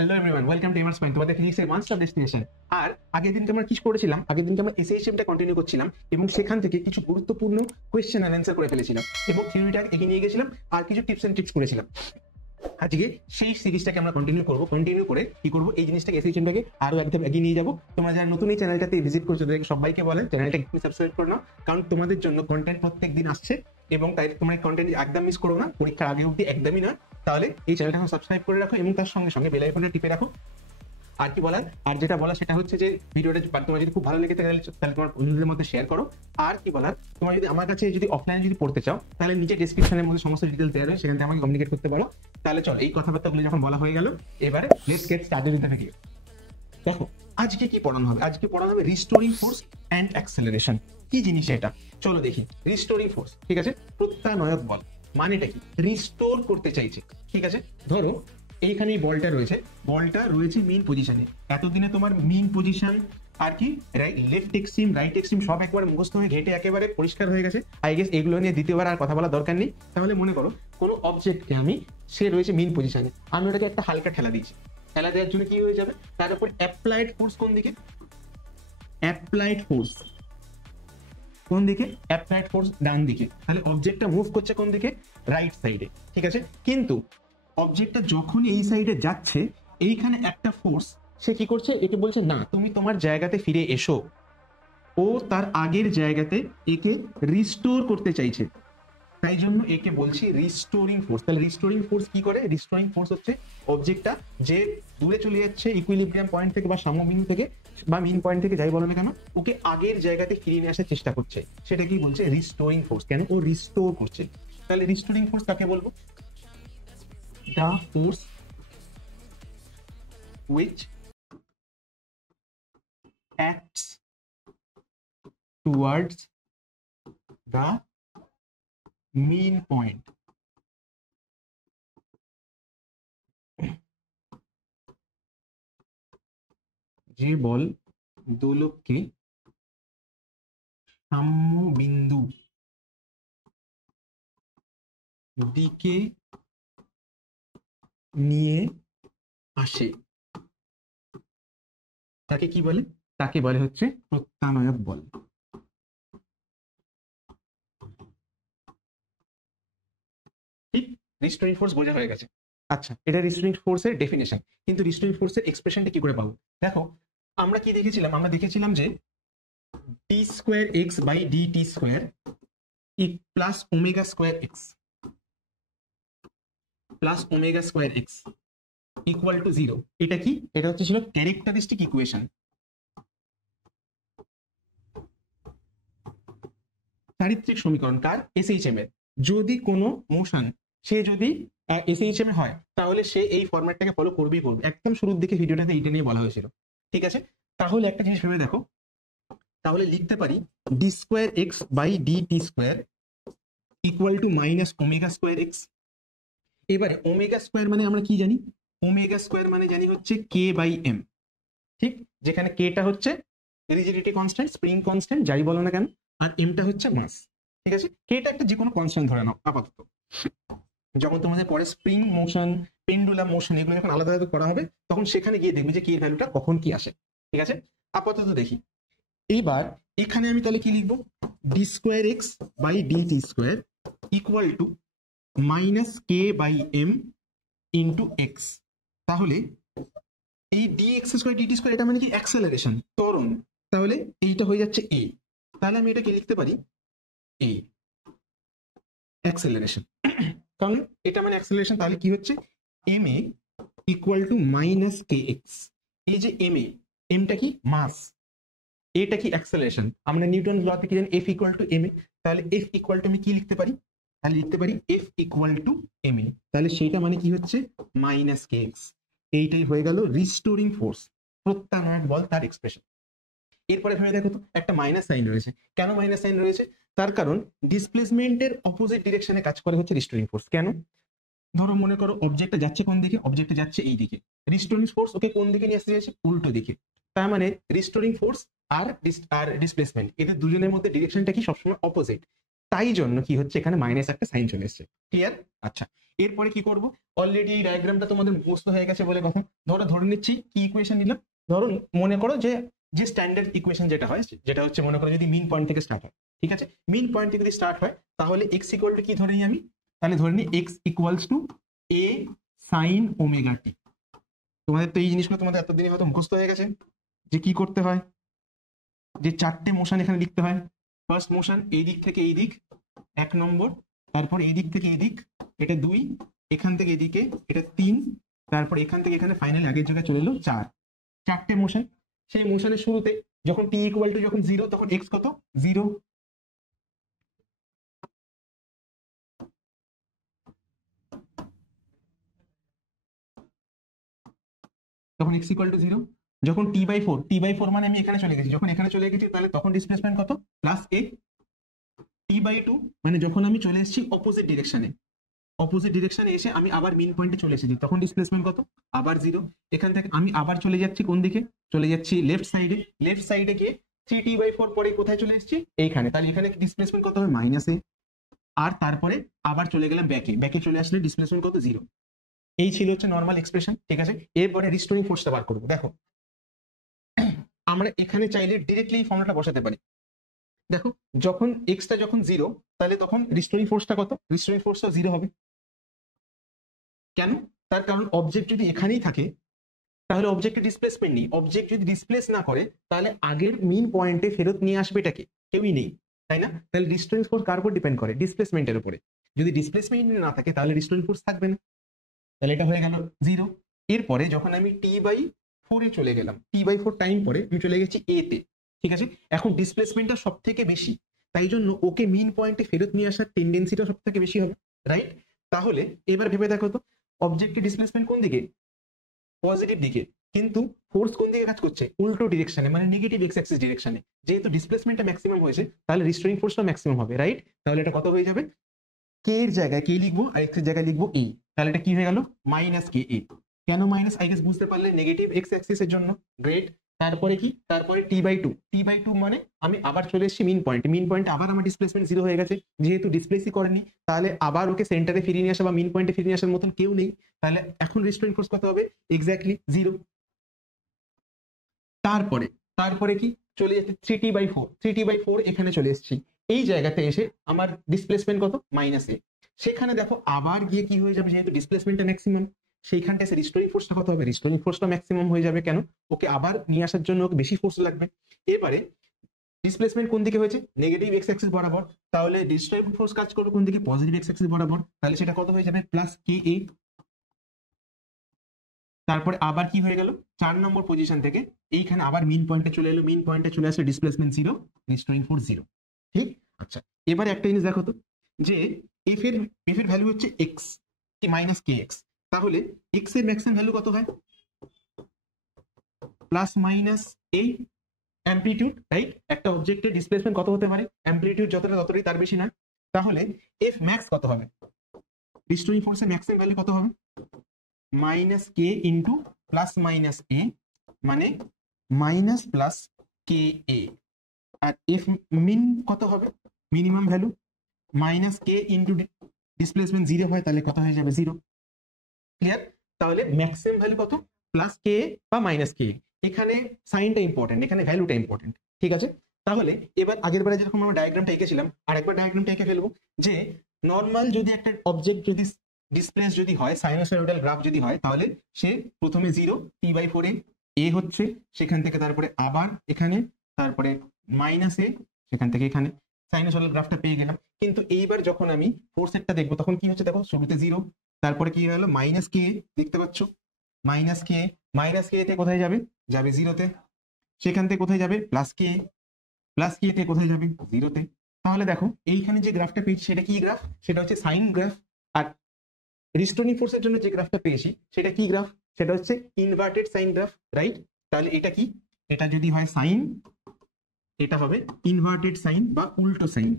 Hello everyone, welcome to MRS point, তোমাদের ফিজিক্সের one stop destination. আর আগের দিনকে আমরা কি করেছিলাম, আগের দিনকে আমরা এসএইচএমটা কন্টিনিউ করছিলাম এবং সেখান থেকে কিছু গুরুত্বপূর্ণ কোয়েশ্চেন আর অ্যান্সার করে ফেলেছিলাম এবং থিওরিটা এগিয়ে নিয়ে গেছিলাম আর কিছু টিপস এন্ড ট্রিক্স করেছিলাম। আজকে সেই সিরিজটাকে আমরা কন্টিনিউ করবো, কন্টিনিউ করে কি করবো, এই জিনিসটাকে এসএইচএমটাকে আরো একদম এগিয়ে নিয়ে যাবো। তোমরা যারা নতুন এই চ্যানেলটাতে ভিজিট করছো তাদেরকে সবাইকে বলেন চ্যানেলটা একটু সাবস্ক্রাইব করে নাও, কারণ তোমাদের জন্য কন্টেন্ট প্রত্যেক দিন আসছে এবং তাই তোমরা এই কন্টেন্ট একদম মিস করো না, পরীক্ষার আগে অবধি একদমই না। তাহলে এই চ্যানেলটা সাবস্ক্রাইব করে রাখো এবং তার সঙ্গে সঙ্গে বেল আইকনটা টিপে রাখো। আর কি বলার, আর যেটা বলা সেটা হচ্ছে যে ভিডিওটা তোমার যদি খুব ভালো লেগে থাকে তাহলে তোমার বন্ধুদের মধ্যে শেয়ার করো। আর কি বলার, তোমরা যদি আমার কাছে যদি অফলাইনে যদি পড়তে চাও তাহলে নিচে ডেসক্রিপশনের মধ্যে সমস্ত ডিটেলস দেওয়া রয়েছে, সেখান থেকে আমাকে কমিউনিকেট করতে পারো। তাহলে চলো, এই কথাবার্তাগুলো যখন বলা হয়ে গেল, এবারে let's get started with the video. দেখো আজকে কি পড়ানো হবে, আজকে পড়ানো হবে রিস্টোরিং ফোর্স অ্যান্ড অ্যাক্সেলারেশন। কি জিনিস এটা, চলো দেখি। রিস্টোরিং ফোর্স, ঠিক আছে, প্রত্যানয়ক বল মানেটা কি? রিস্টোর করতে চাইছে, ঠিক আছে। ধরো এইখানে বলটা রয়েছে মেইন পজিশনে, এতদিনে তোমার মেইন পজিশন আর কি লেফট এক্সট্রিম রাইট এক্সট্রিম সব একবার মুখস্থ হয়ে ঘেটে একেবারে পরিষ্কার হয়ে গেছে। আই গেস এগুলো নিয়ে দ্বিতীয়বার আর কথা বলা দরকার নেই। তাহলে মনে করো কোনো অবজেক্টকে সে রয়েছে মেইন পজিশনে, আমি ওটাকে একটা হালকা ঠেলা দিয়েছি। ঠেলা দেওয়ার জন্য কি হয়ে যাবে, তার উপর অ্যাপ্লাইড ফোর্স কোন দিকে? অ্যাপ্লাইড ফোর্স কোন দিকে? অ্যাপ্লাইড ফোর্স ডান দিকে। তাহলে অবজেক্টটা মুভ করছে কোন দিকে? রাইট সাইডে, ঠিক আছে। কিন্তু অবজেক্টটা যখন এই সাইডে যাচ্ছে, এইখানে একটা ফোর্স সে কি করছে, একে বলছে না তুমি তোমার জায়গাতে ফিরে এসো। ও তার আগের জায়গাতে একে রিস্টোর করতে চাইছে, তাই জন্য একে বলছি রিস্টোরিং ফোর্স। তাহলে রিস্টোরিং ফোর্স কি করে? রিস্টোরিং ফোর্স হচ্ছে অবজেক্টটা যে দূরে চলে যাচ্ছে ইকুইলিব্রিয়াম পয়েন্ট থেকে বা সাম্যবিন্দু থেকে বা মেইন পয়েন্ট থেকে, যাই বলো না কেন, ওকে আগের জায়গাতে ফিরিয়ে নিয়ে আসার চেষ্টা করছে, সেটা কি বলছে? Restoring force. কেন? ও রিস্টোর করছে। তাহলে রিস্টোরিং ফোর্স কাকে বলবো? The force which acts towards the mean point. যে বল দোলককে সাম্য বিন্দু দিকে নিয়ে আসে তাকে কি বলে? তাকে বলে হচ্ছে প্রত্যানয়ক বল। ঠিক, রিস্টোরিং ফোর্স বোঝা হয়ে গেছে। আচ্ছা, এটা রিস্টোরিং ফোর্সের ডেফিনেশন, কিন্তু রিস্টোরিং ফোর্সের এক্সপ্রেশনটা কি করে পাবো? দেখো আমরা কি দেখেছিলাম, আমরা দেখেছিলাম যে d square X by dt square plus omega square X plus omega square X equal to 0। এটা কি? এটা হচ্ছে ছিল ক্যারেক্টারিস্টিক ইকুয়েশন, চারিত্রিক সমীকরণ। কার? এসএইচএম এর। যদি কোনো মোশন সে যদি এসএইচএম এ হয় তাহলে সে এই ফরম্যাটটাকে ফলো করবেই করবে। একদম শুরুর দিকে ভিডিওটাতে এইটা নিয়ে বলা হয়েছিল, ঠিক আছে। তাহলে একটা জিনিস ভেবে দেখো, তাহলে লিখতে পারি d square X by dt square equal to minus omega square X. এবারে ওমেগা স্কোয়ার মানে আমরা কি জানি? ওমেগা স্কোয়ার মানে জানি হচ্ছে কে বাই এম, ঠিক, যেখানে কেটা হচ্ছে রিজিডিটি কনস্ট্যান্ট, স্প্রিং কনস্ট্যান্ট, যাই বলো না কেন, আর এমটা হচ্ছে মাস, ঠিক আছে। কেটা একটা যে কোনো কনস্ট্যান্ট ধরে নাও আপাতত। যখন তোমাদের পরে স্প্রিং মোশন, পেন্ডুলাম মোশন এগুলো যখন আলাদা আলাদা করা হবে তখন সেখানে গিয়ে দেখবে যে কি এর ভ্যালুটা কখন কি আসে, ঠিক আছে। আপাতত দেখি এইবার এখানে আমি তাহলে কি লিখবো? d square X by dt square equal to minus K by M into X. তাহলে এই dx স্কোয়ার dt স্কোয়ার এটা মানে কি? অ্যাক্সেলারেশন, ত্বরণ। তাহলে এইটা হয়ে যাচ্ছে a। তাহলে আমি এটাকে লিখতে পারি a অ্যাক্সেলারেশন, কারণ এটা মানে অ্যাক্সেলারেশন। তাহলে কি হচ্ছে? ma equal to minus K x. এই যে ma, এমটা কি? মাস, এটা কি? অ্যাক্সেলারেশন। আমরা নিউটন ল থেকে জানি f ইকুয়াল টু ma। তাহলে f ইকুয়াল টু আমি কি লিখতে পারি? তাহলে লিখতে পারি f ইকুয়াল টু ma। তাহলে সেইটা মানে কি হচ্ছে? মাইনাস কে এক্স। এইটাই হয়ে গেল রিস্টোরিং ফোর্স, প্রত্যানয়ক বল, তার এক্সপ্রেশন। এরপরে ভেবে দেখো তো, একটা মাইনাস সাইন রয়েছে। কেন মাইনাস সাইন রয়েছে? তার কারণ ডিসপ্লেসমেন্টের অপোজিট ডিরেকশনে কাজ করে হচ্ছে রিস্টোরিং ফোর্স। কেন? ধরো মনে করো অবজেক্টটা যাচ্ছে কোন দিকে? অবজেক্টটা যাচ্ছে এই দিকে, রিস্টোরিং ফোর্স ওকে কোন দিকে নিয়ে আসতে যাচ্ছে? উল্টো দিকে। তার মানে রিস্টোরিং ফোর্স আর ডিসপ্লেসমেন্ট এদের দুজনের মধ্যে ডিরেকশনটা কি? সবসময় অপোজিট। তাই জন্য কি হচ্ছে, এখানে মাইনাস একটা সাইন চলে এসছে। ক্লিয়ার? আচ্ছা, এরপরে কি করব, অলরেডি এই ডায়াগ্রামটা তোমাদের মুখস্থ হয়ে গেছে বলে কথা। ধরে নিচ্ছি কি ইকুয়েশন নিলাম, ধরো মনে করো যে যে স্ট্যান্ডার্ড ইকুয়েশন যেটা হয়, যেটা হচ্ছে মনে করো যদি মিন পয়েন্ট থেকে স্টার্ট হয়, ঠিক আছে, মিন পয়েন্ট থেকে যদি স্টার্ট হয় তাহলে এক্স ইকুয়াল টু কি ধরে নিই আমি, তাহলে ধরে নিই x equals to a sine omega t. তোমাদের তো এই জিনিসগুলো তোমাদের এতদিনে হয়তো মুখস্থ হয়ে গেছে, যে কি করতে হয়, যে চারটে মোশন এখানে লিখতে হয়। ফার্স্ট মোশন এই দিক থেকে এই দিক 1 নম্বর, তারপর এই দিক থেকে এই দিক এটা 2, এখান থেকে এদিকে এটা 3, তারপর এখান থেকে এখানে ফাইনালি আগের জায়গায় চলে এলো 4। চারটে মোশন। সেই মোশনের শুরুতে যখন টি ইকুয়াল টু যখন 0 তখন এক্স কত 0, তখন এক্স ইকুয়াল টু 0। যখন টি বাই 4 মানে আমি এখানে চলে গেছি, যখন এখানে চলে গেছি তাহলে তখন ডিসপ্লেসমেন্ট কত প্লাস এ। টি বাই 2 মানে যখন আমি চলে এসেছি অপোজিট ডিরেকশনে এসে আমি আবার মিন পয়েন্টে চলে এসেছি, তখন ডিসপ্লেসমেন্ট কত আবার 0। এখান থেকে আমি আবার চলে যাচ্ছি কোন দিকে, চলে যাচ্ছি লেফট সাইডে গিয়ে 3t/4 পরে কোথায় চলে এসেছি এইখানে, তাহলে এখানে ডিসপ্লেসমেন্ট কত হবে মাইনাস এ। আর তারপরে আবার চলে গেলাম ব্যাকে চলে আসলে ডিসপ্লেসমেন্ট কত 0। এই ছিল হচ্ছে নর্মাল এক্সপ্রেশন, ঠিক আছে। এরপরে রিস্টোরিং ফোর্সটা বার করবো। দেখো আমরা এখানে চাইলে ডিরেক্টলি এই ফর্মুলাটা বসাতে পারি। দেখো যখন এক্সটা যখন 0 তাহলে তখন রিস্টোরিং ফোর্সটা কত, রিস্টোরিং ফোর্সটা 0 হবে। কেন? তার কারণ অবজেক্ট যদি এখানেই থাকে তাহলে অবজেক্টের ডিসপ্লেসমেন্ট নেই, অবজেক্ট যদি ডিসপ্লেস না করে তাহলে আগের মিন পয়েন্টে ফেরত নিয়ে আসবে এটাকে, কেউই নেই, তাই না? তাহলে রিস্টোরিং ফোর্স কার উপর ডিপেন্ড করে, ডিসপ্লেসমেন্টের উপরে। যদি ডিসপ্লেসমেন্ট না থাকে তাহলে রিস্টোরিং ফোর্স থাকবে না, তাহলে এটা হয়ে গেল 0। এরপরে যখন আমি টি/4 চলে গেলাম, টি/4 টাইম পরে আমি চলে গেছি এ তে, ঠিক আছে। এখন ডিসপ্লেসমেন্টটা সব থেকে বেশি, তাই জন্য ওকে মিন পয়েন্টে ফেরত নিয়ে আসার টেন্ডেন্সিটা সব থেকে বেশি হবে, রাইট? তাহলে এবার ভেবে দেখো তো, অবজেক্টের ডিসপ্লেসমেন্ট কোন দিকে, পজিটিভ দিকে, কিন্তু ফোর্স কোন দিকে কাজ করছে, উল্টো ডিরেকশনে, মানে নেগেটিভ এক্স অ্যাক্সিস ডিরেকশনে। যেহেতু ডিসপ্লেসমেন্টটা ম্যাক্সিমাম হয়েছে তাহলে রিস্টোরিং ফোর্সটা ম্যাক্সিমাম হবে, রাইট? তাহলে এটা কত হয়ে যাবে, কে এর জায়গায় কে লিখবো আর এক্স এর জায়গায় লিখবো এ, তাহলে এটা কি হয়ে গেল মাইনাস কে এ। কেন মাইনাস, আই গেস বুঝতে পারলে, নেগেটিভ এক্স অ্যাক্সিস এর জন্য, গ্রেট। তারপরে কি, তারপরে টি বাই টু মানে আমি আবার চলে এসেছি মিন পয়েন্ট আবার আমার ডিসপ্লেসমেন্ট 0 হয়ে গেছে, যেহেতু ডিসপ্লেসই করেনি তাহলে আবার ওকে সেন্টারে ফিরিয়ে নিয়ে আসা বা মিন পয়েন্টে ফিরিয়ে আসার মতন কেউ নেই, তাহলে এখন রিস্টোরিং ফোর্স কত হবে, এক্স্যাক্টলি 0। তারপরে তারপরে কি চলে যাচ্ছে 3t/4 এখানে চলে এসেছি, এই জায়গাতে এসে আমার ডিসপ্লেসমেন্ট কত মাইনাস এ। সেখানে দেখো আবার গিয়ে কি হয়ে যাবে, যেহেতু ডিসপ্লেসমেন্টটা ম্যাক্সিমাম, সেইখানটা এসে রিস্টোরিং ফোর্সটা কত হবে, রিস্টোরিং ফোর্সটা ম্যাক্সিমাম হয়ে যাবে। কেন, ওকে আবার নিয়ে আসার জন্য ওকে বেশি ফোর্স লাগবে। এবারে ডিসপ্লেসমেন্ট কোন দিকে হয়েছে, নেগেটিভ এক্স অ্যাক্সিস বরাবর, তাহলে ডিস্ট্রিবিউটিভ ফোর্স কাজ করবে কোন দিকে, পজিটিভ এক্স অ্যাক্সিস বরাবর, তাহলে সেটা কত হয়ে যাবে প্লাস কে এ। তারপরে আবার কি হয়ে গেল, 4 নম্বর পজিশন থেকে এইখানে আবার মিন পয়েন্টে চলে এলো, মিন পয়েন্টে চলে আসে ডিসপ্লেসমেন্ট 0, রিস্টোরিং ফোর্স 0, ঠিক। আচ্ছা, এবারে একটা জিনিস দেখো তো, যে এফ এর ভ্যালু হচ্ছে এক্স মাইনাস কে এক্স, তাহলে এক্স এর ম্যাক্সিমাম ভ্যালু কত হয়, প্লাস মাইনাস এই অ্যামপ্লিটিউড, রাইট? একটা অবজেক্টের ডিসপ্লেসমেন্ট কত হতে পারে, অ্যামপ্লিটিউড যতটা ততটাই, তার বেশি না। তাহলে এফ ম্যাক্স কত হবে, রিস্টোরিং ফোর্সের ম্যাক্সিমাম ভ্যালু কত হবে, মাইনাস কে ইন্টু প্লাস মাইনাস এ, মানে মাইনাস প্লাস কে এ। আর এফ মিন কত হবে, মিনিমাম ভ্যালু মাইনাস কে ইন্টু ডিসপ্লেসমেন্ট 0 হয়, তাহলে কত হয়ে যাবে 0। ক্লিয়ার? তাহলে ম্যাক্সিমাম ভ্যালু কত, প্লাস কে বা মাইনাস কে। এখানে সাইনটা ইম্পর্টেন্ট, এখানে ভ্যালুটা ইম্পর্টেন্ট, ঠিক আছে। তাহলে এবার আগের বারে যেরকম আমরা ডায়াগ্রামটা এঁকেছিলাম আর একবার ডায়াগ্রামটা এঁকে ফেলবো, যে নর্মাল যদি একটা অবজেক্ট যদি ডিসপ্লেস যদি হয়, সাইনোসয়েডাল গ্রাফ যদি হয়, তাহলে সে প্রথমে 0 t/4 এ হচ্ছে, সেখান থেকে তারপরে আবার এখানে, তারপরে মাইনাস এ, সেখান থেকে এখানে সাইনোসয়েডাল গ্রাফটা পেয়ে গেলাম। কিন্তু এইবার যখন আমি ফোর্সেরটা দেখবো তখন কি হচ্ছে, দেখো শুরুতে 0, তারপরে কি হলো মাইনাস কে, দেখতে পাচ্ছ মাইনাস কে তে কোথায় যাবে, যাবে 0-তে, সেখান থেকে কোথায় যাবে প্লাস কে তে কোথায় যাবে 0-তে। তাহলে দেখো এইখানে যে গ্রাফটা পেয়েছি সেটা কি গ্রাফ, সেটা হচ্ছে সাইন গ্রাফ। আর রিস্টোরিং ফোর্সের জন্য যে গ্রাফটা পেয়েছি সেটা কি গ্রাফ, সেটা হচ্ছে ইনভার্টেড সাইন গ্রাফ, রাইট? তাহলে এটা কি, এটা যদি হয় সাইন, এটা হবে ইনভার্টেড সাইন বা উল্টো সাইন।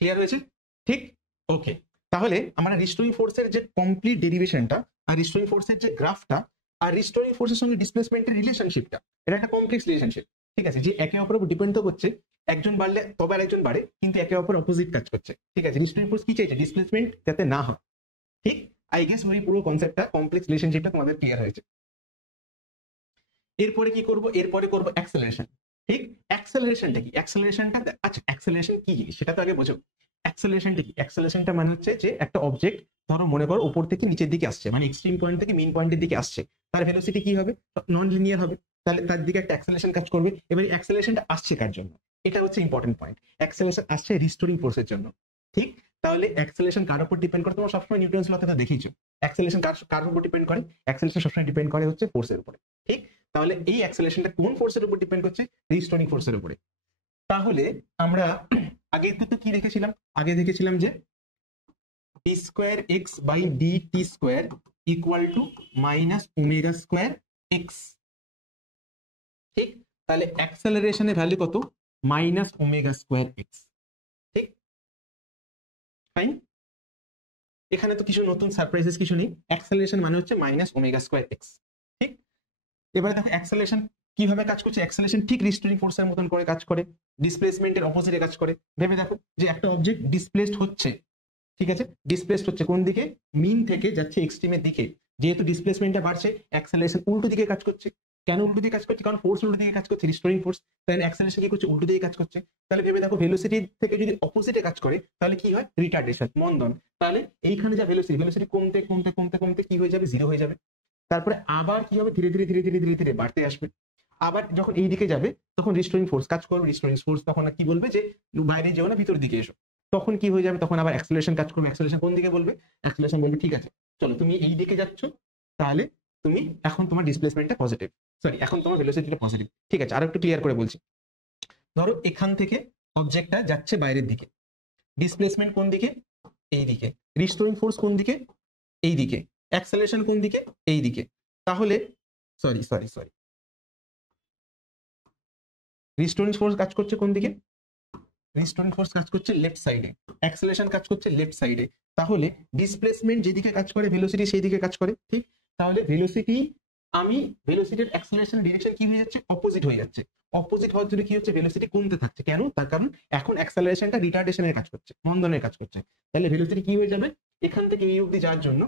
ক্লিয়ার হয়েছে, ঠিক, ওকে। তাহলে আমরা রিস্টোরিং ফোর্সের যে কমপ্লিট ডেরিভেশনটা আর রিস্টোরিং ফোর্সের যে গ্রাফটা আর রিস্টোরিং ফোর্সের সঙ্গে ডিসপ্লেসমেন্টের রিলেশনশিপটা এটা একটা কমপ্লেক্স রিলেশনশিপ, ঠিক আছে, যে একে অপরের উপর ডিপেন্ড তো করছে, একজন বাড়লে তবে আরেকজন বাড়ে, কিন্তু একে অপর অপোজিট কাজ করছে, ঠিক আছে। রিস্টোরিং ফোর্স কি চাইছে? ডিসপ্লেসমেন্ট যাতে না হয়, ঠিক। আই গেস ওই পুরো কনসেপ্টটা কমপ্লেক্স রিলেশনশিপটা তোমাদের ক্লিয়ার হয়েছে। এরপরে কি করব? এরপরে করব অ্যাক্সেলারেশন, ঠিক। অ্যাক্সেলারেশনটা কি? অ্যাক্সেলারেশনটা, আচ্ছা অ্যাক্সেলারেশন কি জিনিস সেটা তো আগে বোঝো। অ্যাক্সেলারেশনটা কি? অ্যাক্সেলারেশনটা মানে হচ্ছে যে একটা অবজেক্ট ধরো মনে করো উপর থেকে নিচের দিকে আসছে, মানে এক্সট্রিম পয়েন্ট থেকে মেইন পয়েন্টের দিকে আসছে, তার ভেলোসিটি কি হবে? নন লিনিয়ার হবে, তাহলে তার দিকে একটা অ্যাক্সেলারেশন কাজ করবে। এবার অ্যাক্সেলারেশনটা আসছে কার জন্য? এটা হচ্ছে ইম্পর্টেন্ট পয়েন্ট। অ্যাক্সেলারেশন আসছে রিস্টোরিং ফোর্সের জন্য, ঠিক। তাহলে অ্যাক্সেলারেশন কার উপর ডিপেন্ড করে? তোমরা সবসময় নিউটনস ল থেকে দেখিয়েছো অ্যাক্সেলারেশন কার উপর ডিপেন্ড করে? অ্যাক্সেলারেশন সবসময় ডিপেন্ড করে হচ্ছে ফোর্সের উপরে, ঠিক। তাহলে এই অ্যাক্সেলারেশনটা কোন ফোর্সের উপর ডিপেন্ড করছে? রিস্টোরিং ফোর্সের উপরে। তাহলে আমরা আগে তো কি দেখেছিলাম? আগে দেখেছিলাম যে D square X by D T square equal to minus omega square X, ঠিক। তাহলে অ্যাক্সেলারেশনের ভ্যালু কত? মাইনাস ওমেগা স্কোয়ার এক্স, ঠিক। ফাইন, এখানে তো কিছু নতুন সারপ্রাইজেস কিছু নেই। অ্যাক্সেলারেশন মানে হচ্ছে মাইনাস ওমেগা স্কোয়ার এক্স, ঠিক। এবারে দেখো অ্যাক্সেলারেশন কিভাবে কাজ করছে। অ্যাক্সেলারেশন ঠিক রিস্টোরিং ফোর্সের মতন করে কাজ করে, ডিসপ্লেসমেন্টের অপোজিটে কাজ করে। ভেবে দেখো যে একটা অবজেক্ট ডিসপ্লেসড হচ্ছে, ঠিক আছে, ডিসপ্লেসড হচ্ছে কোন দিকে? মিন থেকে যাচ্ছে এক্সট্রিমের দিকে। যেহেতু ডিসপ্লেসমেন্টটা বাড়ছে, অ্যাক্সেলারেশন উল্টো দিকে কাজ করছে। কেন উল্টো দিকে কাজ করছে? কারণ ফোর্স উল্টো দিকে কাজ করছে, রিস্টোরিং ফোর্স। তাহলে অ্যাক্সেলারেশন কি করছে? উল্টো দিকে কাজ করছে। তাহলে ভেবে দেখো ভেলোসিটি থেকে যদি অপোজিটে কাজ করে তাহলে কি হয়? রিটার্ডেশন, মন্দন। তাহলে এইখানে যা ভেলোসিটি কমতে কমতে কমতে কমতে কি হয়ে যাবে? জিরো হয়ে যাবে। তারপরে আবার কি হবে? ধীরে ধীরে ধীরে ধীরে ধীরে ধীরে বাড়তে আসবে। আবার যখন এই দিকে যাবে তখন রিস্টোরিং ফোর্স কাজ করবে। রিস্টোরিং ফোর্স তখন কি বলবে? যে বাইরে যেও না, ভিতর দিকে এসো। তখন কি হয়ে যাবে? তখন আবার অ্যাক্সেলারেশন কাজ করবে। অ্যাক্সেলারেশন কোন দিকে বলবে? অ্যাক্সেলারেশন বলবে ঠিক আছে চলো তুমি এই দিকে যাচ্ছ, তাহলে তুমি এখন তোমার ডিসপ্লেসমেন্টটা পজিটিভ, সরি এখন তোমার ভেলোসিটিটা পজিটিভ, ঠিক আছে। আরো একটু ক্লিয়ার করে বলছি। ধরো এখান থেকে অবজেক্টটা যাচ্ছে বাইরের দিকে, ডিসপ্লেসমেন্ট কোন দিকে? এই দিকে। রিস্টোরিং ফোর্স কোন দিকে? এই দিকে। অ্যাক্সেলারেশন কোন দিকে? এই দিকে। তাহলে sorry sorry sorry restoring force কাজ করছে কোন দিকে? রিস্টোরিং ফোর্স কাজ করছে লেফট সাইডে, অ্যাক্সেলারেশন কাজ করছে লেফট সাইডে। তাহলে ডিসপ্লেসমেন্ট যেদিকে কাজ করে ভেলোসিটি সেই দিকে কাজ করে, ঠিক। তাহলে ভেলোসিটি, আমি ভেলোসিটির অ্যাক্সেলারেশন ডিরেকশন কি হয়ে যাচ্ছে? অপোজিট হয়ে যাচ্ছে। অপোজিট হওয়ার জন্য কি হচ্ছে? ভেলোসিটি কমতে থাকছে। কেন? তার কারণ এখন অ্যাক্সেলারেশনটা রিটার্ডেশনের কাজ করছে, মন্দনের কাজ করছে। তাহলে ভেলোসিটি কি হয়ে যাবে? এখান থেকে এই অবধি যাওয়ার জন্য,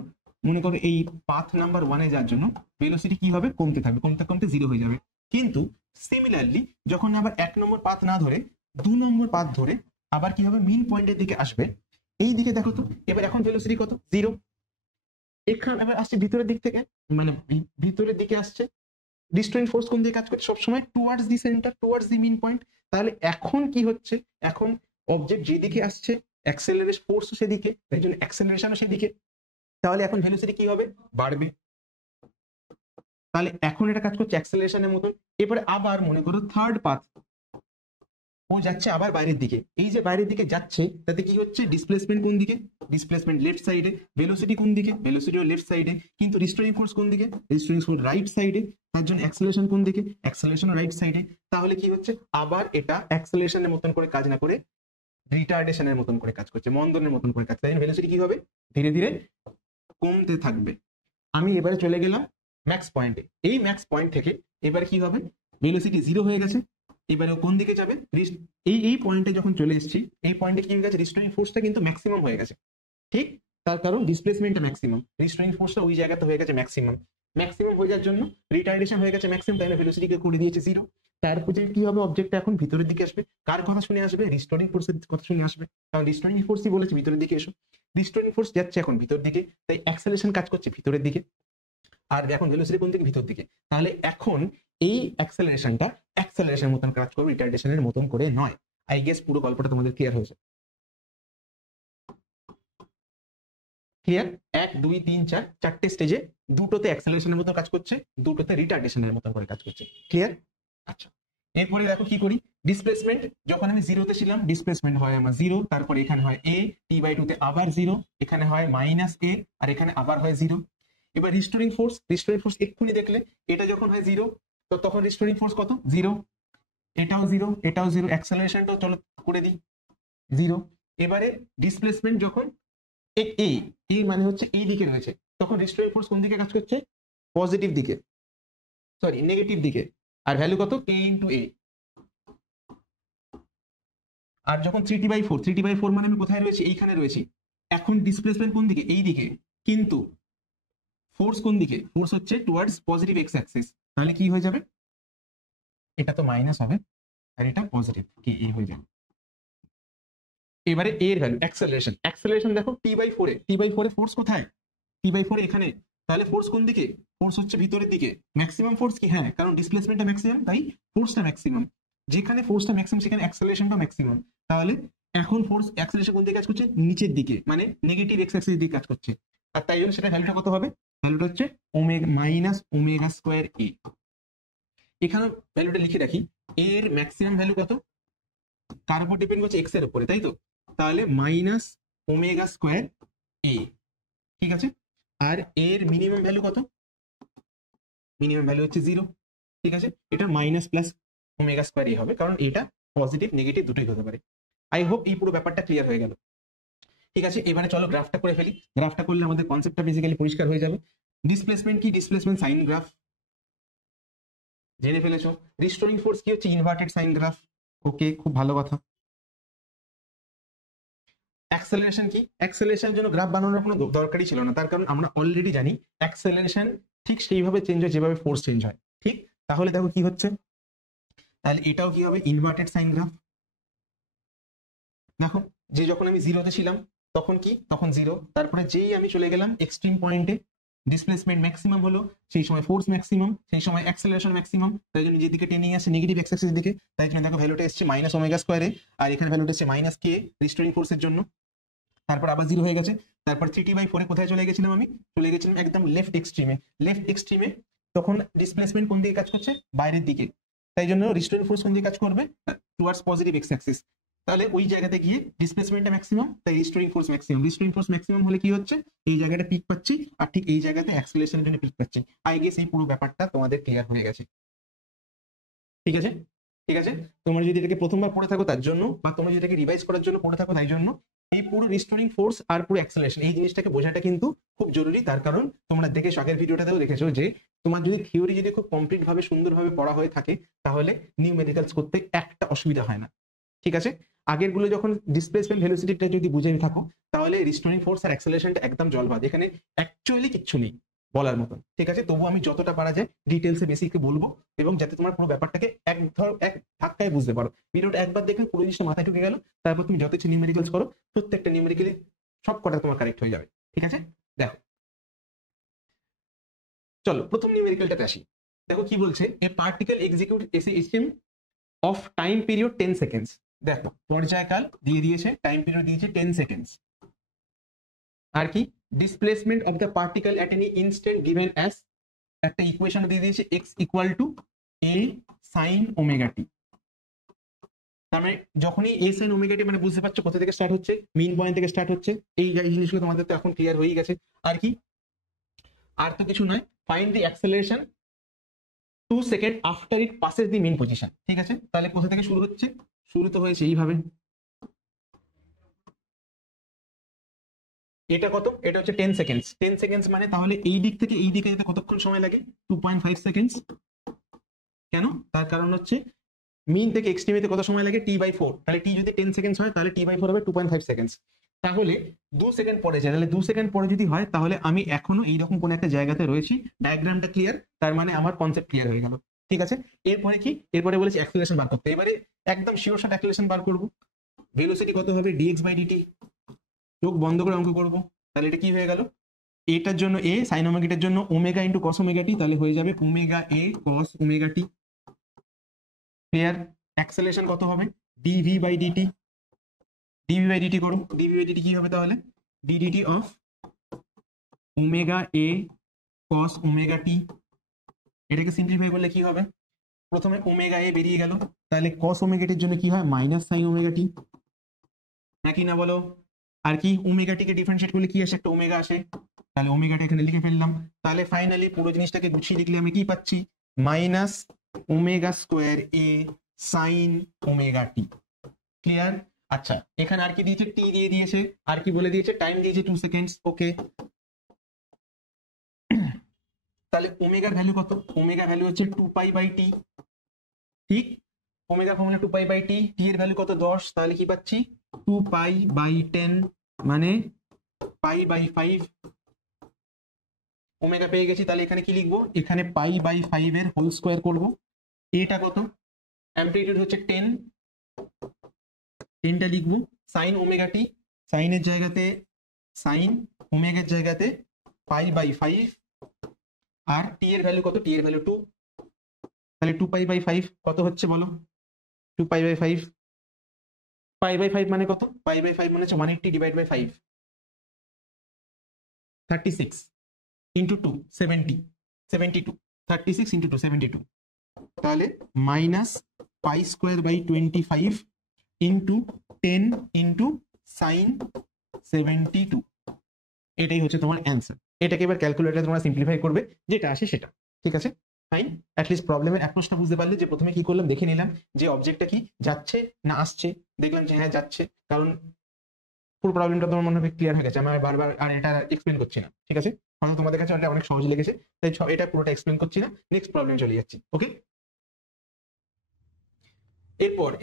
মনে করো এই পাথ নাম্বার 1 এ যাওয়ার জন্য ভেলোসিটি কি হবে? কমতে থাকবে, কমতে কমতে জিরো হয়ে যাবে। কিন্তু সিমিলারলি যখন আবার 1 নম্বর পাথ না ধরে 2 নম্বর পাথ ধরে আবার কি হবে? মিন পয়েন্টের দিকে আসবে। এই দিকে দেখো তো, এবার এখন ভেলোসিটি কত? জিরো। এখানে এবার আসছে ভিতরের দিক থেকে, মানে ভিতরের দিকে আসছে। রিস্টোরিং ফোর্স কোন দিকে কাজ করছে? সবসময় towards the centre, towards the mean point. তাহলে এখন কি হচ্ছে? এখন অবজেক্ট যেদিকে আসছে অ্যাক্সেলারেশন ফোর্স সেদিকে, তাই জন্য অ্যাক্সেলারেশনও সেদিকে। তাহলে এখন ভেলোসিটি কি হবে? বাড়বে। তাহলে এখন এটা কাজ করছে অ্যাক্সেলারেশনের মতন। এবারে আবার মনে করো থার্ড পাথ, ও যাচ্ছে আবার বাইরের দিকে। এই যে বাইরের দিকে যাচ্ছে তাতে কি হচ্ছে? ডিসপ্লেসমেন্ট কোন দিকে? ডিসপ্লেসমেন্ট লেফট সাইডে। ভেলোসিটি কোন দিকে? ভেলোসিটিও লেফট সাইডে। কিন্তু রিস্টোরিং ফোর্স কোন দিকে? রিস্টোরিং ফোর্স রাইট সাইডে। তার জন্য অ্যাক্সেলারেশন কোন দিকে? অ্যাক্সেলারেশন রাইট সাইডে। তাহলে কি হচ্ছে? আবার এটা অ্যাক্সেলারেশনের মতন করে কাজ না করে রিটার্ডেশনের মতন করে কাজ করছে, মন্দনের মতন করে কাজ। তাই ভেলোসিটি কি হবে? ধীরে ধীরে কমতে থাকবে। আমি এবারে চলে গেলাম ম্যাক্স পয়েন্টে। এই ম্যাক্স পয়েন্ট থেকে এবার কি হবে? ভেলোসিটি জিরো হয়ে গেছে। এবারে কোন দিকে যাবে? এই পয়েন্টে যখন চলে এসেছি, এই পয়েন্টে কি হয়ে গেছে? রিস্টোরিং ফোর্সটা কিন্তু ম্যাক্সিমাম হয়ে গেছে, ঠিক। তার কারণ ডিসপ্লেসমেন্টটা ম্যাক্সিমাম, রিস্টোরিং ফোর্সটা ওই জায়গাতে হয়ে গেছে ম্যাক্সিমাম। ম্যাক্সিমাম হয়ে যাওয়ার জন্য রিটার্ডেশন হয়ে গেছে ম্যাক্সিমাম, তাহলে ভেলোসিটিকে করে দিয়েছে জিরো। তারপরে কি হবে? অবজেক্টটা এখন ভিতরের দিকে আসবে। কার কথা শুনে আসবে? রিস্টোরিং ফোর্সের কথা শুনে আসবে। কারণ রিস্টোরিং ফোর্সই বলেছে ভিতরের দিকে এসো। রিস্টোরিং ফোর্স যাচ্ছে এখন ভিতর দিকে, তাই অ্যাক্সেলারেশন কাজ করছে ভিতরের দিকে। আর এখন ভেলোসিটি কোন দিকে? ভিতর দিকে। তাহলে এখন এই অ্যাক্সেলারেশনটা অ্যাক্সেলারেশনের মতন কাজ করবে, রিটার্ডেশনের মতন করে নয়। আই গেস পুরো গল্পটা তোমাদের ক্লিয়ার হয়েছে। ক্লিয়ার? 1 2 3 4 চারটে স্টেজে দুটোতে অ্যাক্সেলারেশনের মতো কাজ করছে, দুটোতে রিটার্ডেশনের মতো করে কাজ করছে। ক্লিয়ার? আচ্ছা, এরপরে দেখো কি করি। ডিসপ্লেসমেন্ট যখন আমি জিরোতে ছিলাম, ডিসপ্লেসমেন্ট হয় আমার জিরো। তারপরে এখানে হয় a t/2 তে আবার জিরো, এখানে হয় মাইনাস a, আর এখানে আবার হয় জিরো। এবার রিস্টোরিং ফোর্স এক্ষুনি দেখলে এটা যখন হয় জিরো, তো তখন রিস্টোরিং ফোর্স কত? জিরো। এটাও জিরো, এটাও জিরো। অ্যাক্সেলারেশনটাও চলো করে দিই, জিরো। এবারে ডিসপ্লেসমেন্ট যখন এ এ মানে হচ্ছে এই দিকে রয়েছে, তখন রিস্টোরিং ফোর্স কোন দিকে কাজ করছে? পজিটিভ দিকে, সরি নেগেটিভ দিকে, আর ভ্যালু কত k ইন্টু a। আর যখন 3t/4, 3t/4 মানে আমি কোথায় রয়েছি, এইখানে রয়েছি। এখন ডিসপ্লেসমেন্ট কোন দিকে, এই দিকে, কিন্তু ফোর্স কোন দিকে, ফোর্স হচ্ছে টুয়ার্ডস পজিটিভ এক্স অ্যাক্সিস। তাহলে কি হয়ে যাবে, এটা তো মাইনাস হবে আর এটা পজিটিভ, কি এ হয়ে যাবে। এবারে এ এর ভ্যালু অ্যাক্সেলারেশন, অ্যাক্সেলারেশন দেখো t/4 এ, t/4 এ ফোর্স কোথায়, t/4 এখানে। তাহলে ফোর্স কোন দিকে, ফোর্স হচ্ছে ভিতরের দিকে। ম্যাক্সিমাম ফোর্স কি, হ্যাঁ, কারণ ডিসপ্লেসমেন্টটা ম্যাক্সিমাম তাই ফোর্সটা ম্যাক্সিমাম। যেখানে ফোর্সটা ম্যাক্সিমাম সেখানে অ্যাক্সেলারেশনটা ম্যাক্সিমাম। তাহলে এখন ফোর্স অ্যাক্সেলারেশন কোন দিকে কাজ করছে, নিচের দিকে, মানে নেগেটিভ এক্স অ্যাক্সিস দিকে কাজ করছে। আর তাই জন্য সেটা ভ্যালুটা কত হবে, ভ্যালুটা হচ্ছে ওমেগা মাইনাস ওমেগা স্কোয়ার এ। এখানে ভ্যালুটা লিখে রাখি, এর ম্যাক্সিমাম ভ্যালু কত, কার উপর ডিপেন্ড করছে, এক্স এর উপরে, তাই তো। তাহলে মাইনাস ওমেগা স্কোয়ার এ, ঠিক আছে। আর এর মিনিমাম ভ্যালু কত, মিনিমাম ভ্যালু হচ্ছে 0, ঠিক আছে। এটা মাইনাস প্লাস ওমেগা স্কোয়ার এ হবে, কারণ এটা পজিটিভ নেগেটিভ দুটোই হতে পারে। আই হোপ এই পুরো ব্যাপারটা ক্লিয়ার হয়ে গেল। ঠিক আছে, এবারে চলো গ্রাফটা করে ফেলি। গ্রাফটা করলে আমাদের কনসেপ্টটা বেসিক্যালি পরিষ্কার হয়ে যাবে। ডিসপ্লেসমেন্ট কি, ডিসপ্লেসমেন্ট সাইন গ্রাফ জেনে ফেলেছো। রিস্টোরিং ফোর্স কি হচ্ছে, ইনভার্টেড সাইন গ্রাফ। ওকে, খুব ভালো কথা। অ্যাক্সেলারেশন কি, অ্যাক্সেলারেশনের জন্য গ্রাফ বানানোর কোনো দরকারই ছিল না, তার কারণ আমরা অলরেডি জানি অ্যাক্সেলারেশন ঠিক সেইভাবে চেঞ্জ হয় যেভাবে ফোর্স চেঞ্জ হয়, ঠিক। তাহলে দেখো কি হচ্ছে, তাহলে এটাও কি হবে, ইনভার্টেড সাইন গ্রাফ। দেখো, যে যখন আমি জিরোতে ছিলাম তখন কি, তখন 0, তারপরে যেই আমি চলে গেলাম এক্সট্রিম পয়েন্টে, ডিসপ্লেসমেন্ট ম্যাক্সিমাম হলো, সেই সময় ফোর্স ম্যাক্সিমাম, সেই সময় অ্যাক্সেলারেশন ম্যাক্সিমাম, তাই জন্য যেদিকে টেনে নিয়ে আসছে নেগেটিভ এক্স অ্যাক্সিস দিকে, তাই জন্য দেখো ভ্যালুটা এসেছে মাইনাস ওমেগা স্কোয়ারে, আর এখানে ভ্যালুটা এসেছে মাইনাস কে রিস্টোরিং ফোর্সের জন্য। তারপর আবার 0 হয়ে গেছে, তারপর 3t/4 কোথায় চলে গেছিলাম, আমি চলে গেছিলাম একদম লেফট এক্সট্রিমে। লেফট এক্সট্রিমে তখন ডিসপ্লেসমেন্ট কোন দিকে কাজ করছে, বাইরের দিকে, তাই জন্য রিস্টোরিং ফোর্স কোন দিকে কাজ করবে, টুয়ার্ডস পজিটিভ এক্স অ্যাক্সিস। তাহলে ওই জায়গাতে গিয়ে ডিসপ্লেসমেন্টটা ম্যাক্সিমাম, তাই restoring force maximum. Restoring force maximum হলে কি হচ্ছে, এই জায়গাটা পিক পাচ্ছি, আর ঠিক এই জায়গাতে অ্যাক্সেলারেশনের জন্য পিক পাচ্ছি। আই গেস এই পুরো ব্যাপারটা তোমাদের ক্লিয়ার হয়ে গেছে, ঠিক আছে। ঠিক আছে, তোমরা যদি এটাকে প্রথমবার পড়ে থাকো তার জন্য, বা তোমরা যদি এটাকে রিভাইজ করার জন্য পড়ে থাকো তাই জন্য, এই পুরো রিস্টোরিং ফোর্স আর পুরো অ্যাক্সেলারেশন এই জিনিসটাকে বোঝাটা কিন্তু খুব জরুরি। তার কারণ তোমরা দেখেছো, আগের ভিডিওটাতেও দেখেছো যে তোমার যদি থিওরি যদি খুব কমপ্লিট ভাবে সুন্দরভাবে পড়া হয়ে থাকে তাহলে নিউমেরিক্যালস করতে একটা অসুবিধা হয় না, ঠিক আছে। আগের গুলো যখন ডিসপ্লেসমেন্ট ভেলোসিটিটা যদি বুঝে থাকো তাহলে রিস্টোরিং ফোর্স আর অ্যাক্সেলারেশনটা একদম জলবাদ, এখানে অ্যাকচুয়ালি কিচ্ছু নেই বলার মতন, ঠিক আছে। তবু আমি যতটা পারা যায় ডিটেলসে বেসিকলি বলবো, এবং যাতে তোমার পুরো ব্যাপারটাকে এক ধাক্কায় বুঝতে পারো। ভিডিওটা একবার দেখে পুরো জিনিসটা মাথায় ঢুকে গেল, তারপর তুমি যত কিছু নিউমেরিক্যালস করো প্রত্যেকটা নিউমেরিক্যালি সব কটা তোমার কারেক্ট হয়ে যাবে, ঠিক আছে। দেখো, চলো প্রথম নিউমেরিক্যালটাতে আসি। দেখো কি বলছে, a particle execute SHM of time period 10 seconds. দেখো পর্যায়কাল দিয়ে দিয়েছে, টাইম পিরিয়ড দিয়েছে 10 সেকেন্ডস। আর কি, displacement of the particle at any instant given as, একটা ইকুয়েশন দিয়ে দিয়েছে x equal to a sin omega t. তার মানে যখনই a sin ওমেগা টি, মানে বুঝতে পারছো কোথা থেকে স্টার্ট হচ্ছে, মিন পয়েন্ট থেকে স্টার্ট হচ্ছে। এই জিনিসগুলো তোমাদের তো এখন ক্লিয়ার হয়ে গেছে। আর কি, আর তো কিছু নয়, find the acceleration 2 second after it passes the mean position, ঠিক আছে। তাহলে কোথা থেকে শুরু হচ্ছে, শুরু তো হয়েছে এইভাবে, এটা কত, এটা হচ্ছে 10 সেকেন্ডস। 10 সেকেন্ডস মানে তাহলে এই দিক থেকে এই দিকে যেতে কতক্ষণ সময় লাগে, 2.5 সেকেন্ডস। কেন, তার কারণ হচ্ছে মিন থেকে এক্সট্রিমিতে কত সময় লাগে, t/4। তাহলে t যদি 10 সেকেন্ডস হয় তাহলে t/4 হবে 2.5 সেকেন্ডস। তাহলে 2 সেকেন্ড পরে যায়, তাহলে 2 সেকেন্ড পরে যদি হয় তাহলে আমি এখনো এইরকম কোন একটা জায়গাতে রয়েছি। ডায়াগ্রামটা ক্লিয়ার, তার মানে আমার কনসেপ্ট ক্লিয়ার হয়ে গেল, ঠিক আছে। এরপরে কি, এরপরে বলেছি অ্যাক্সেলারেশন বার করতে। এবারে একদম শিওর শট অ্যাক্সেলারেশন বার করব। ভেলোসিটি কত হবে, dx/dt। চোখ বন্ধ করে অঙ্ক করব। তাহলে এটা কি হয়ে গেল, এটার জন্য a sin ওমেগাটার জন্য ওমেগা ইন্টু cos ওমেগা টি, তাহলে হয়ে যাবে omega a cos omega T. Clear. Acceleration কত হবে, dv/dt। dv/dt করো, dv/dt কি হবে তাহলে, ddt of omega a cos omega t. এটাকে সিম্পলিফাই করলে কি হবে, প্রথমে ওমেগা a বেরিয়ে গেল, তাহলে cos ওমেগা টির জন্য কি হয়, মাইনাস sin ওমেগা টি, নাকি না বলো। আর কি, ওমেগা টিকে ডিফারেন্সিয়েট করলে কি আসে, একটা ওমেগা আসে, তাহলে ওমেগাটা এখানে লিখে ফেললাম। তাহলে ফাইনালি পুরো জিনিসটাকে গুছিয়ে লিখলে আমি কি পাচ্ছি, minus omega square a sin omega T. Clear. আচ্ছা, এখানে আর কি দিয়েছে, টি দিয়ে দিয়েছে, আর কি বলে দিয়েছে, টাইম দিয়েছে 2 সেকেন্ডস। ওকে, তাহলে ওমেগার ভ্যালু কত? ওমেগা ভ্যালু হচ্ছে 2π/t, ঠিক? ওমেগা ফর্মুলা 2π/t, টি এর ভ্যালু কত? 10, তাহলে কি পাচ্ছি 2π/10 মানে π/5 ওমেগা পেয়ে গেছি। তাহলে এখানে কি লিখবো? এখানে π/5 এর হোল স্কোয়ার করবো। এটা কত? অ্যামপ্লিটিউড হচ্ছে 10, 10টা লিখবো। সাইন ওমেগা টি, সাইনের জায়গাতে সাইন, ওমেগার জায়গাতে π/5, আর টি এর ভ্যালু কত? টি এর ভ্যালু 2, তাহলে 2π/5 কত হচ্ছে বলো? 2π/5, π/5 মানে কত? π/5 মানে হচ্ছে 180 ডিভাইড বাই 5, 36 ইন্টু 2, 70, 72, 36 ইন্টু 2, 72, তাহলে মাইনাস π²/25 ইন্টু 10 ইন্টু সাইন 72, এটাই হচ্ছে তোমার অ্যান্সার। এটাকে এবার ক্যালকুলেটরে তোমরা সিম্পলিফাই করবে, যেটা আসে সেটা, ঠিক আছে? ফাইন। অ্যাটলিস্ট প্রবলেমের অ্যাপ্রোচটা বুঝতে পারলে, যে প্রথমে কি করলাম দেখে নিলাম যে অবজেক্টটা কি যাচ্ছে না আসছে, দেখলাম যে হ্যাঁ যাচ্ছে, কারণ পুরো প্রবলেমটা তোমার মনে হবে ক্লিয়ার হয়ে গেছে, আমি বারবার আর এটা এক্সপ্লেন করছি না, ঠিক আছে? হয়তো তোমাদের কাছে এটা অনেক সহজ লেগেছে, তাই এটা পুরোটা এক্সপ্লেন করছি না, নেক্সট প্রবলেম চলে যাচ্ছি। ওকে,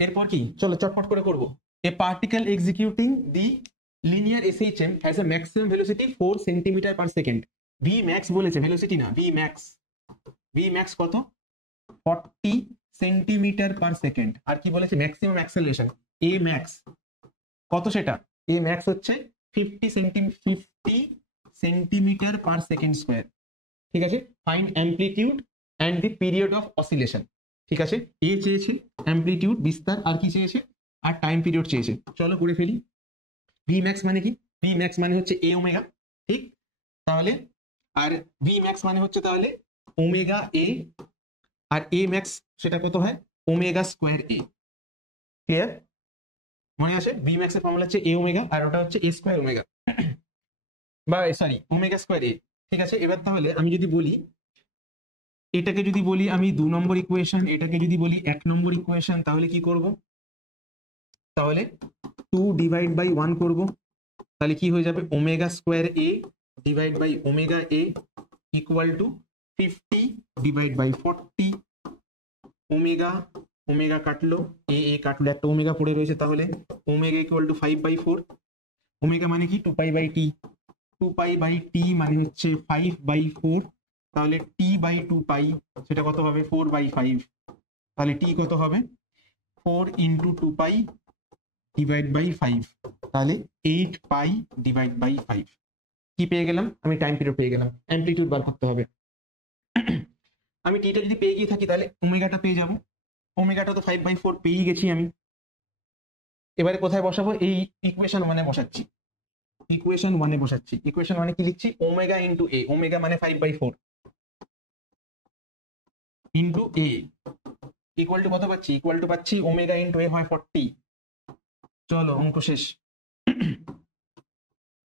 এরপর কি, চলো চটপট করে করবো। A particle executing the linear SHM has a maximum velocity 4 centimetre per second. V max বলেছে, ভেলোসিটি না, ভি ম্যাক্স। ভি ম্যাক্স কত? 40 সেন্টিমিটার পার সেকেন্ড। আর কি বলেছে? ম্যাক্সিমাম অ্যাক্সেলারেশন এ ম্যাক্স কত? সেটা এ ম্যাক্স হচ্ছে 50 সেন্টিমিটার পার সেকেন্ড স্কোয়ার, ঠিক আছে? Find amplitude and the period of oscillation, ঠিক আছে? এ চেয়েছে অ্যামপ্লিটিউড বিস্তার, আর কি চেয়েছে? আর টাইম পিরিয়ড চেয়েছে। চলো করে ফেলি। ভি ম্যাক্স মানে কি? ভি ম্যাক্স মানে হচ্ছে এ ওমেগা, ঠিক? তাহলে আর ভি ম্যাক্স মানে হচ্ছে তাহলে ওমেগা এ, আর এ ম্যাক্স সেটা কত হয়? ওমেগা স্কোয়ার এ। ক্লিয়ার? মনে আছে? ভি ম্যাক্স এর ফর্মুলা হচ্ছে এ ওমেগা, আর ওটা হচ্ছে এ স্কোয়ার ওমেগা, বা সরি ওমেগা স্কোয়ার এ, ঠিক আছে? এবার তাহলে আমি যদি বলি, এটাকে যদি বলি আমি 2 নম্বর ইকুয়েশন, এটাকে যদি বলি 1 নম্বর ইকুয়েশন, তাহলে কি করব? তাহলে 2 ডিভাইড বাই 1 করব, তাহলে কি হয়ে যাবে? Omega square A divide by omega A equal to 50 divide by 40। Omega omega কাটলো, এ কাটলো, একটা ওমেগা পড়ে রয়েছে, তাহলে ওমেগা ইকুয়াল টু 5/4। ওমেগা মানে কি? 2π/t, 2π/t মানে হচ্ছে 5/4, তাহলে t/2π সেটা কত হবে? 4/5, তাহলে t কত হবে? 4 ইন্টু 2π ডিভাইড বাই 5, তাহলে 8π ডিভাইড বাই 5। কি পেয়ে গেলাম? আমি টাইম পিরিয়ড পেয়ে গেলাম। অ্যামপ্লিটিউড বার করতে হবে। আমি টিটা যদি পেয়ে গিয়ে থাকি, তাহলে ওমেগাটা পেয়ে যাব। ওমেগাটা তো 5/4 পেয়ে গেছি আমি। এবারে কোথায় বসাবো? এই ইকুয়েশন 1 এ বসাচ্ছি। ইকুয়েশন 1 এ বসাচ্ছি। ইকুয়েশন 1 এ কি লিখছি? ওমেগা ইন্টু এ, ওমেগা মানে 5/4 ইন্টু এ ইকুয়াল টু কত পাচ্ছি? ইকুয়াল টু পাচ্ছি ওমেগা ইন্টু এ হয় 40। চলো অঙ্ক শেষ।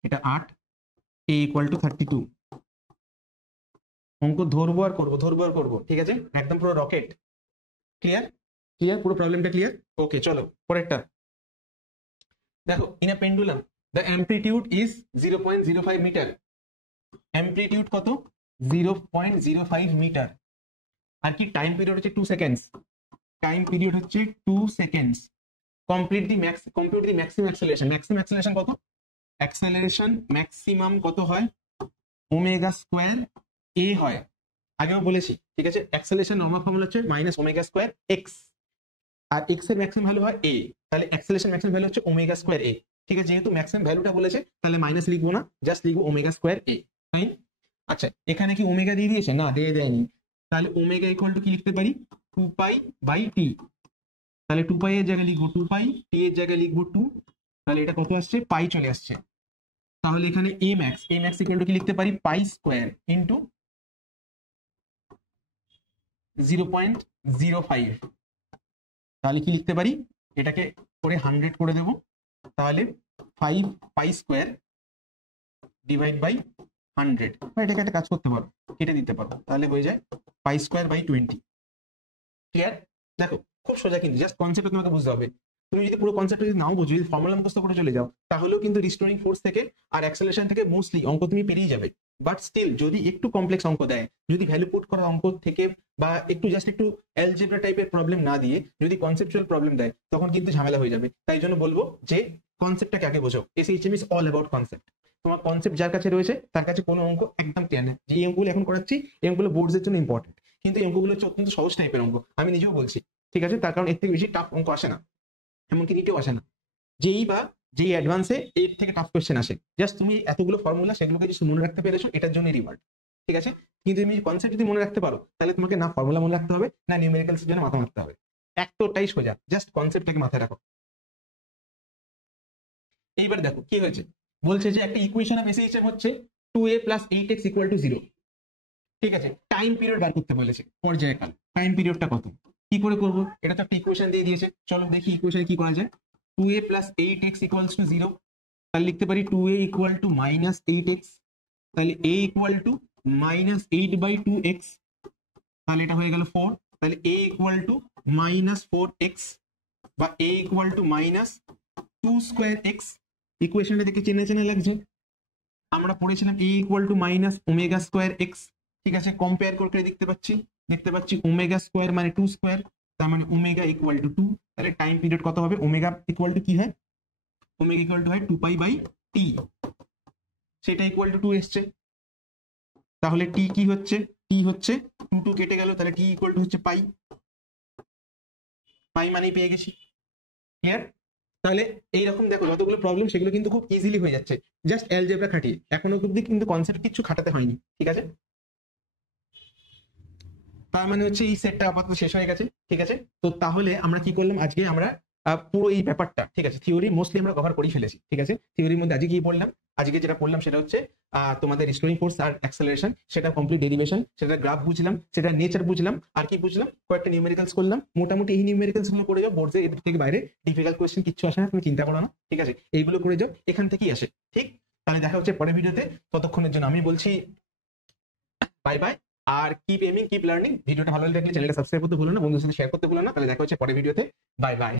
এটা 8, এ ইকুয়াল টু 32। অঙ্ক ধরবো আর করবো, ধরবো আর করবো, ঠিক আছে? একদম পুরো রকেট। ক্লিয়ার? ক্লিয়ার? পুরো প্রবলেমটা ক্লিয়ার? ওকে, চলো পরেরটা দেখো। In a pendulum the amplitude is 0.05 metre. Amplitude কত? 0.05 মিটার। আর কি টাইম পিরিয়ড হচ্ছে 2 সেকেন্ডস। টাইম পিরিয়ড হচ্ছে 2 seconds. Complete the maximum acceleration. Maximum acceleration কত? অ্যাক্সেলারেশন ম্যাক্সিমাম কত হয়? ওমেগা স্কোয়ার এ হয়, আগেও বলেছি, ঠিক আছে? অ্যাক্সেলারেশন নরমাল ফর্মুলা হচ্ছে মাইনাস ওমেগা স্কোয়ার এক্স, আর এক্স এর ম্যাক্সিমাম ভ্যালু হয় এ, তাহলে অ্যাক্সেলারেশন ম্যাক্সিমাম ভ্যালু হচ্ছে ওমেগা স্কোয়ার এ, ঠিক আছে? যেহেতু ম্যাক্সিমাম ভ্যালুটা বলেছে, তাহলে মাইনাস লিখবো না, জাস্ট লিখবো ওমেগা স্কোয়ার এ। ফাইন। আচ্ছা, এখানে কি ওমেগা দিয়ে দিয়েছে? না, দেয়নি। তাহলে ওমেগা ইকুয়াল টু কি লিখতে পারি? 2π/t। তাহলে 2π এর জায়গায় লিখবো 2π, t এর জায়গায় লিখবো 2, তাহলে এটা কত আসছে? পাই চলে আসছে। তাহলে এখানে এ ম্যাক্স ইকুয়াল টু কি লিখতে পারি? পাই স্কোয়ার ইন্টু 0.05। তাহলে কি লিখতে পারি? এটাকে করে 100 করে দেবো, তাহলে 5 পাই স্কোয়ার ডিভাইড বাই 100। এটাকে একটা কাজ করতে পারো, কেটে দিতে পারো, তাহলে হয়ে যায় পাই স্কোয়ার বাই 20। ক্লিয়ার? দেখো খুব সোজা, কিন্তু জাস্ট কনসেপ্ট তোমাকে বুঝতে হবে। তুমি যদি পুরো কনসেপ্ট যদি নাও বুঝো, যদি ফর্মুলা মুখস্থ করে চলে যাও, তাহলেও কিন্তু রিস্টোরিং ফোর্স থেকে আর অ্যাক্সেলারেশন থেকে মোস্টলি অঙ্ক তুমি পেরিয়ে যাবে। বাট স্টিল যদি একটু কমপ্লেক্স অঙ্ক দেয়, যদি ভ্যালু পুট করা অঙ্ক থেকে বা একটু জাস্ট একটু অ্যালজেব্রা টাইপের প্রবলেম না দিয়ে যদি কনসেপচুয়াল প্রবলেম দেয়, তখন কিন্তু ঝামেলা হয়ে যাবে। তাই জন্য বলবো যে কনসেপ্টটাকে আগে বোঝো। SHM is all about concept. তোমার কনসেপ্ট যার কাছে রয়েছে তার কাছে কোনো অঙ্ক একদম ক্লিয়ার নেই। যে অঙ্কগুলো এখন করাচ্ছি এই অঙ্কগুলো বোর্ডসের জন্য ইম্পর্টেন্ট, কিন্তু এই অঙ্কগুলো হচ্ছে অত্যন্ত সহজ টাইপের অঙ্ক, আমি নিজেও বলছি, ঠিক আছে? তার কারণ এর থেকে বেশি টাফ অঙ্ক আসে না, এমনকি নিটেও আসে না। যেই বা যেই অ্যাডভান্সে এর থেকে টাফ কোয়েশ্চেন আসে, জাস্ট তুমি এতগুলো ফর্মুলা সেগুলোকে যদি মনে রাখতে পেরেছো এটার জন্য রিওয়ার্ড, ঠিক আছে? কিন্তু তুমি কনসেপ্ট যদি মনে রাখতে পারো তাহলে তোমাকে না ফর্মুলা মনে রাখতে হবে না নিউমেরিক্যালস এর জন্য মাথা মারতে হবে, একটাই সোজা, জাস্ট কনসেপ্টটাকে মাথায় রাখো। এইবার দেখো কি হয়েছে, বলছে যে একটা ইকুয়েশন অফ এসএইচএম হচ্ছে 2a + 8x = 0, ঠিক আছে? টাইম পিরিয়ড বার করতে বলেছে, পর্যায়কাল, টাইম পিরিয়ডটা কত, কি করে করবো? এটা তো একটা ইকুয়েশন দিয়ে দিয়েছে, চলো দেখি ইকুয়েশনে কি করা যায়। 2a + 8x = 0, তাহলে লিখতে পারি 2a = -8x, তাহলে a = -8/2x, তাহলে এটা হয়ে গেল 4, তাহলে a = -4x বা a = -2^2x। ইকুয়েশনটা দেখে চেনা চেনা লাগছে, আমরা পড়েছিলাম a = -ω²x, ঠিক আছে? কম্পেয়ার করে দেখতে পাচ্ছি ω² মানে 2², তার মানে ω = 2, তাহলে টাইম পিরিয়ড কত হবে? ω = কি হয়? ω হয় 2π/t, সেটা = 2 এসছে। তাহলে t কি হচ্ছে? t হচ্ছে 2 কেটে গেল, তাহলে t = হচ্ছে পাই, মানেই পেয়ে গেছি। ক্লিয়ার? তাহলে এইরকম দেখো যতগুলো প্রবলেম সেগুলো কিন্তু খুব ইজিলি হয়ে যাচ্ছে, জাস্ট অ্যালজেব্রা খাটিয়ে, এখনো অব্দি কিন্তু কনসেপ্ট কিছু খাটাতে হয়নি, ঠিক আছে? তার মানে হচ্ছে এই সেটটা আপাতত শেষ হয়ে গেছে, ঠিক আছে? তো তাহলে আমরা কি করলাম আজকে, আমরা পুরো এই ব্যাপারটা, ঠিক আছে, থিওরি মোস্টলি আমরা কভার করেই ফেলেছি, ঠিক আছে? থিওরির মধ্যে আজকে কি পড়লাম, আজকে যেটা পড়লাম সেটা হচ্ছে তোমাদের রিস্টোরিং ফোর্স আর অ্যাক্সেলারেশন, সেটা কমপ্লিট ডেরিভেশন, সেটা গ্রাফ বুঝলাম, সেটা নেচার বুঝলাম, আর কি বুঝলাম, কয়েকটা নিউমেরিক্যালস করলাম। মোটামুটি এই নিউমেরিক্যালস গুলো করে যাও, বোর্ডে এর থেকে বাইরে ডিফিকাল্ট কোয়েশ্চেন কিচ্ছু আসে না, তুমি চিন্তা করো না, ঠিক আছে? এইগুলো করে যাও, এখান থেকেই আসে, ঠিক? তাহলে দেখা হচ্ছে পরের ভিডিওতে, ততক্ষণের জন্য আমি বলছি বাই বাই। আর কিপ এমিং, কিপ লার্নিং। ভিডিওটা ভালো লাগলে চ্যানেলটা সাবস্ক্রাইব করতে ভুলো না, বন্ধুদের সাথে শেয়ার করতে ভুলো না। তাহলে দেখা হচ্ছে পরের ভিডিওতে, বাই বাই।